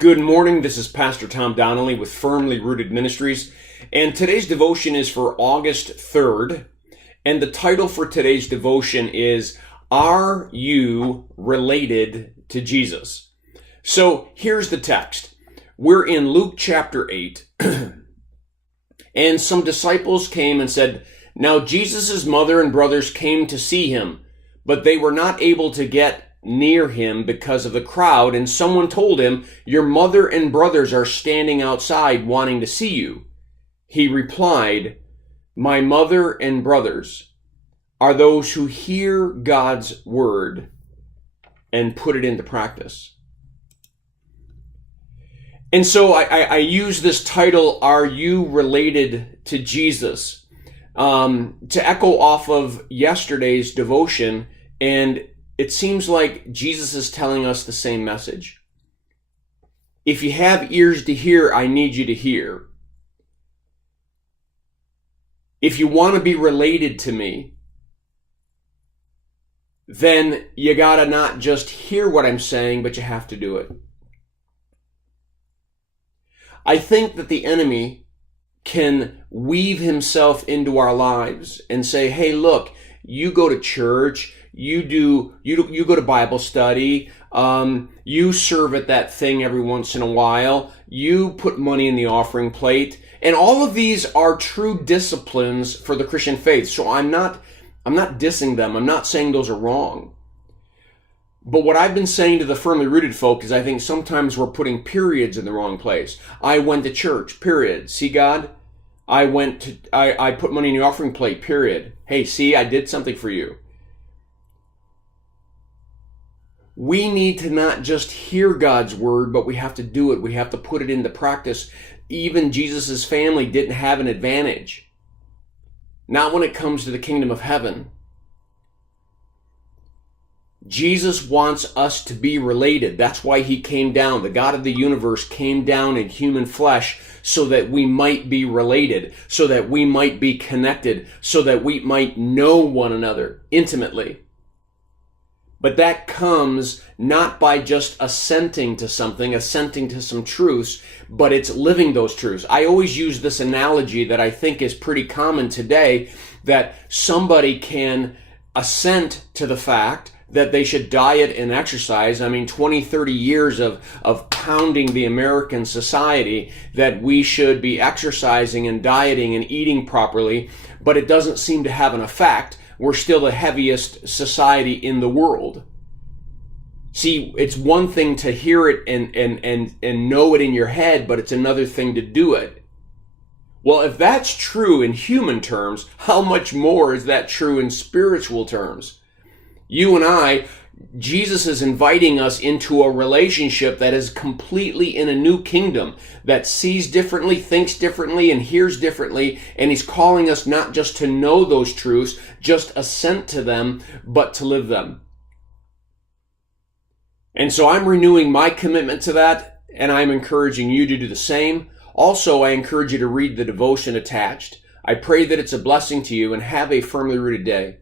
Good morning. This is Pastor Tom Donnelly with Firmly Rooted Ministries, and today's devotion is for August 3rd, and the title for today's devotion is, Are You Related to Jesus? So here's the text. We're in Luke chapter 8, and some disciples came and said, Now Jesus' mother and brothers came to see him, but they were not able to get near him because of the crowd, and someone told him, Your mother and brothers are standing outside wanting to see you. He replied, My mother and brothers are those who hear God's word and put it into practice. And so I use this title, Are You Related to Jesus? To echo off of yesterday's devotion, and it seems like Jesus is telling us the same message. If you have ears to hear, I need you to hear. If you want to be related to me, then you gotta not just hear what I'm saying, but you have to do it. I think that the enemy can weave himself into our lives and say, hey, look, you go to church, you go to Bible study, you serve at that thing every once in a while, you put money in the offering plate, and all of these are true disciplines for the Christian faith. So I'm not dissing them. I'm not saying those are wrong. But what I've been saying to the firmly rooted folk is I think sometimes we're putting periods in the wrong place. I went to church, period. See God? I put money in the offering plate, period. Hey, see, I did something for you. We need to not just hear God's word, but we have to do it. We have to put it into practice. Even Jesus' family didn't have an advantage. Not when it comes to the kingdom of heaven. Jesus wants us to be related. That's why he came down. The God of the universe came down in human flesh so that we might be related, so that we might be connected, so that we might know one another intimately. But that comes not by just assenting to something, assenting to some truths, but it's living those truths. I always use this analogy that I think is pretty common today, that somebody can assent to the fact that they should diet and exercise. 20, 30 years of pounding the American society that we should be exercising and dieting and eating properly, but it doesn't seem to have an effect. We're still the heaviest society in the world. See, it's one thing to hear it and know it in your head, but it's another thing to do it. Well, if that's true in human terms, how much more is that true in spiritual terms? You and I, Jesus is inviting us into a relationship that is completely in a new kingdom, that sees differently, thinks differently, and hears differently, and he's calling us not just to know those truths, just assent to them, but to live them. And so I'm renewing my commitment to that, and I'm encouraging you to do the same. Also, I encourage you to read the devotion attached. I pray that it's a blessing to you, and have a firmly rooted day.